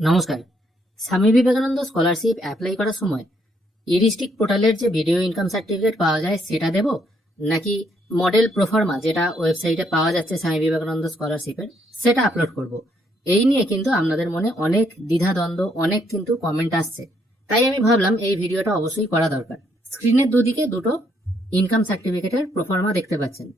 নমস্কার। Swami Vivekananda scholarship apply করার সময় ইডিস্ট্রিক্ট পোর্টালের যে ভিডিও ইনকাম সার্টিফিকেট পাওয়া যায় সেটা দেব, নাকি মডেল প্রোফার্মা যেটা ওয়েবসাইটে পাওয়া যাচ্ছে স্বামী বিবেকানন্দ স্কলারশিপের সেটা আপলোড করব, এই নিয়ে কিন্তু আপনাদের মনে অনেক দ্বিধাদ্বন্দ্ব, অনেক কিন্তু কমেন্ট আসছে। তাই আমি ভাবলাম এই ভিডিওটা অবশ্যই করা দরকার। স্ক্রিনের দুদিকে দুটো ইনকাম সার্টিফিকেটের প্রোফার্মা দেখতে পাচ্ছেন।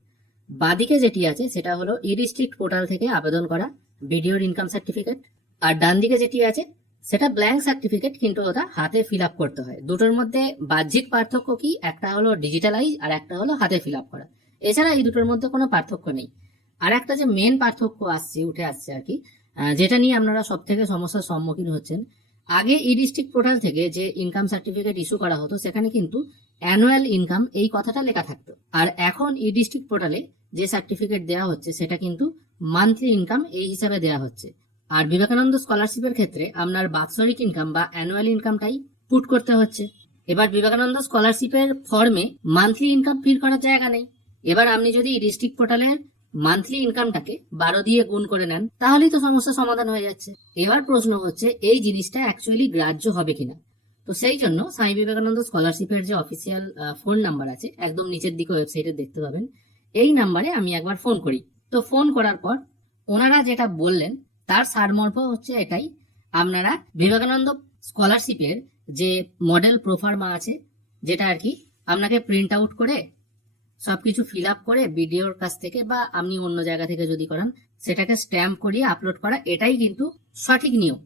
বাদিকে যেটি আছে সেটা হলো ইডিস্ট্রিক্ট পোর্টাল থেকে আবেদন করা ভিডিওর ইনকাম সার্টিফিকেট, আর ডান দিকে যেটি আছে সেটা ব্ল্যাঙ্ক সার্টিফিকেট, কিন্তু ওটা হাতে ফিল আপ করতে হয়। দুটোর মধ্যে বাহ্যিক পার্থক্য কি, একটা হলো ডিজিটালাইজ আর একটা হলো হাতে ফিল আপ করা। এছাড়া এই দুটোর মধ্যে কোনো পার্থক্য নেই। আর একটা যে মেন পার্থক্য উঠে আসছে আর কি, যেটা নিয়ে আপনারা সব থেকে সমস্যার সম্মুখীন হচ্ছেন, আগে ই ডিস্ট্রিক্ট পোর্টাল থেকে যে ইনকাম সার্টিফিকেট ইস্যু করা হতো সেখানে কিন্তু অ্যানুয়াল ইনকাম এই কথাটা লেখা থাকতো, আর এখন ই ডিস্ট্রিক্ট পোর্টালে যে সার্টিফিকেট দেওয়া হচ্ছে সেটা কিন্তু মান্থলি ইনকাম এই হিসাবে দেওয়া হচ্ছে। আর বিবেকানন্দ স্কলারশিপের ক্ষেত্রে আপনার বাৎসরিক ইনকাম বা অ্যানুয়াল ইনকামটাই পুট করতে হচ্ছে। এবার বিবেকানন্দ স্কলারশিপের ফর্মে মান্থলি ইনকাম ফিল করার জায়গা নেই। এবার আপনি যদি ডিস্ট্রিক্ট পোর্টালের মান্থলি ইনকামটাকে 12 দিয়ে গুণ করে নেন তাহলেই তো সমস্যার সমাধান হয়ে যাচ্ছে। এবার প্রশ্ন হচ্ছে এই জিনিসটা অ্যাকচুয়ালি গ্রাহ্য হবে কিনা। তো সেই জন্য স্বামী বিবেকানন্দ স্কলারশিপের যে অফিসিয়াল ফোন নাম্বার আছে, একদম নিচের দিকে ওয়েবসাইটে দেখতে পাবেন, এই নাম্বারে আমি একবার ফোন করি। তো ফোন করার পর ওনারা যেটা বললেন তার সারমর্ম হচ্ছে এটাই, আপনারা বিবেকানন্দ স্কলারশিপের যে মডেল প্রোফার্মা আছে, যেটা আর কি আপনাকে প্রিন্ট আউট করে সবকিছু ফিল আপ করে বিডিওর কাছ থেকে বা আপনি অন্য জায়গা থেকে যদি করান সেটাকে স্ট্যাম্প করিয়ে আপলোড করা, এটাই কিন্তু সঠিক নিয়ম।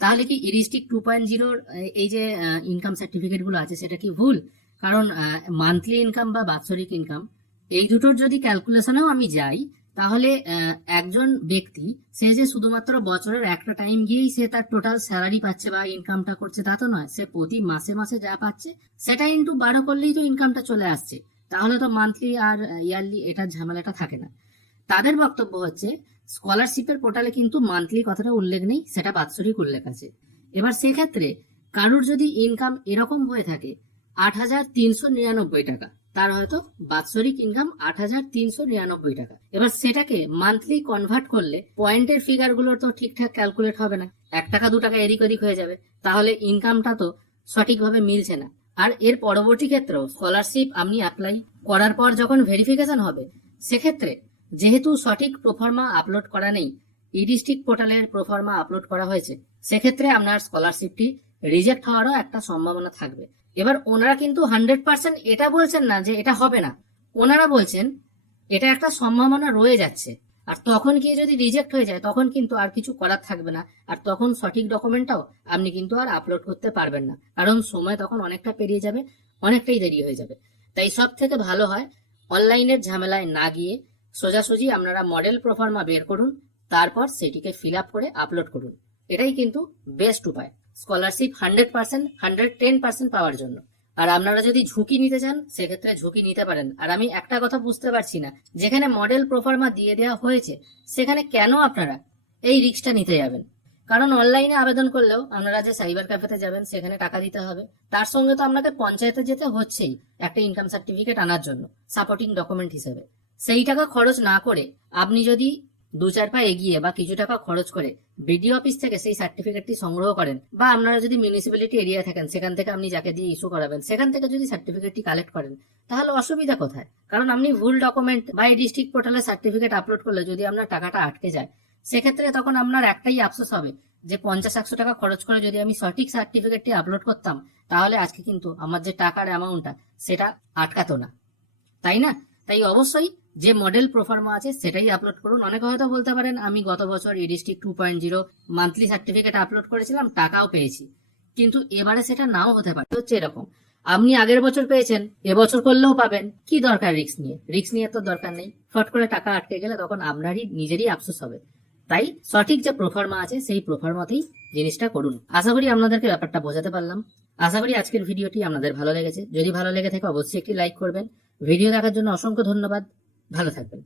তাহলে কি ইডিস্ট্রিক্ট 2.0 এই যে ইনকাম সার্টিফিকেট গুলো আছে সেটা কি ভুল? কারণ মান্থলি ইনকাম বা বাৎসরিক ইনকাম এই দুটোর যদি ক্যালকুলেশনেও আমি যাই, তাহলে একজন ব্যক্তি সে যে শুধুমাত্র বছরের একটা টাইম গিয়েই সে তার টোটাল স্যালারি পাচ্ছে বা ইনকামটা করছে তা তো নয়। সে প্রতি মাসে মাসে যা পাচ্ছে সেটা ইনটু 12 করলেই তো ইনকামটা চলে আসছে। তাহলে তো মান্থলি আর ইয়ারলি এটার ঝামেলাটা থাকে না। তাদের বক্তব্য হচ্ছে স্কলারশিপের পোর্টালে কিন্তু মান্থলি কথাটা উল্লেখ নেই, সেটা বাৎসরিক উল্লেখ আছে। এবার সেক্ষেত্রে কারুর যদি ইনকাম এরকম হয়ে থাকে 8,399 টাকা, তার হয়তো বাৎসরিক ইনকাম 8,399 টাকা। এবার সেটাকে মান্থলি কনভার্ট করলে পয়েন্টের ফিগার গুলো তো ঠিকঠাক ক্যালকুলেট হবে না, 1 টাকা 2 টাকা এদিক ওদিক হয়ে যাবে, তাহলে ইনকামটা তো সঠিকভাবে মিলছে না। আর এর পরবর্তী ক্ষেত্রেও স্কলারশিপ আপনি অ্যাপ্লাই করার পর যখন ভেরিফিকেশন হবে, সেক্ষেত্রে যেহেতু সঠিক প্রোফার্মা আপলোড করা নেই, ই ডিস্ট্রিক্ট পোর্টালের প্রোফার্মা আপলোড করা হয়েছে, সেক্ষেত্রে আপনার স্কলারশিপটি রিজেক্ট হওয়ারও একটা সম্ভাবনা থাকবে। এবার ওনারা কিন্তু 100% এটা বলছেন না যে এটা হবে না, ওনারা বলছেন এটা একটা সম্ভাবনা রয়ে যাচ্ছে। আর তখন গিয়ে যদি রিজেক্ট হয়ে যায় তখন কিন্তু আর কিছু করার থাকবে না, আর তখন সঠিক ডকুমেন্টটাও আপনি কিন্তু আর আপলোড করতে পারবেন না, কারণ সময় তখন অনেকটা পেরিয়ে যাবে, অনেকটাই দেরি হয়ে যাবে। তাই সব থেকে ভালো হয় অনলাইনের ঝামেলায় না গিয়ে সোজাসুজি আপনারা মডেল প্রোফার্মা বের করুন, তারপর সেটিকে ফিল আপ করে আপলোড করুন। এটাই কিন্তু বেস্ট উপায় স্কলারশিপ 100% 110% পাওয়ার জন্য। আর আপনারা যদি ঝুঁকি নিতে চান সেক্ষেত্রে ঝুঁকি নিতে পারেন। আর আমি একটা কথা বুঝতে পারছি না, যেখানে মডেল প্রোফার্মা দিয়ে দেওয়া হয়েছে সেখানে কেন আপনারা এই রিস্কটা নিতে যাবেন? কারণ অনলাইনে আবেদন করলেও আপনারা যে সাইবার ক্যাফেতে যাবেন সেখানে টাকা দিতে হবে, তার সঙ্গে তো আপনাকে পঞ্চায়েতে যেতে হচ্ছেই একটা ইনকাম সার্টিফিকেট আনার জন্য সাপোর্টিং ডকুমেন্ট হিসেবে। সেই টাকা খরচ না করে আপনি যদি 2-4 পা এগিয়ে বা কিছু টাকা খরচ করে বিডিও অফিস থেকে সেই সার্টিফিকেটটি সংগ্রহ করেন, বা আপনারা যদি মিউনিসিপ্যালিটি এরিয়া থাকেন সেখান থেকে আপনি যাকে দিয়ে ইস্যু করাবেন সেখান থেকে যদি সার্টিফিকেটটি কালেক্ট করেন, তাহলে অসুবিধা কোথায়? কারণ আপনি ভুল ডকুমেন্ট বা ডিস্ট্রিক্ট পোর্টালে সার্টিফিকেট আপলোড করলে যদি আপনার টাকাটা আটকে যায়, সেক্ষেত্রে তখন আপনার একটাই আফসোস হবে যে 50-100 টাকা খরচ করে যদি আমি সঠিক সার্টিফিকেটটি আপলোড করতাম তাহলে আজকে কিন্তু আমার যে টাকার অ্যামাউন্টটা সেটা আটকাতো না, তাই না? তাই অবশ্যই যে মডেল প্রোফার্মা আছে সেটাই আপলোড করুন। অনেকে হয়তো বলতে পারেন আমি গত বছর ই ডিস্ট্রিক্ট 2.0 মান্থলি সার্টিফিকেট আপলোড করেছিলাম, টাকাও পেয়েছি, কিন্তু এবারে সেটা নাও হতে পারে। হচ্ছে এরকম, আপনি আগের বছর পেয়েছেন, এবছর করলেও পাবেন, কি দরকার রিস্ক নিয়ে তো দরকার নেই। ফট করে টাকা আটকে গেলে তখন আপনারই নিজেরই আফসোস হবে। তাই সঠিক যে প্রোফার্মা আছে সেই প্রোফার্মাতেই জিনিসটা করুন। আশা করি আপনাদেরকে ব্যাপারটা বোঝাতে পারলাম। আশা করি আজকের ভিডিওটি আপনাদের ভালো লেগেছে। যদি ভালো লেগে থাকে অবশ্যই একটি লাইক করবেন। ভিডিও দেখার জন্য অসংখ্য ধন্যবাদ। ভালো থাকবেন।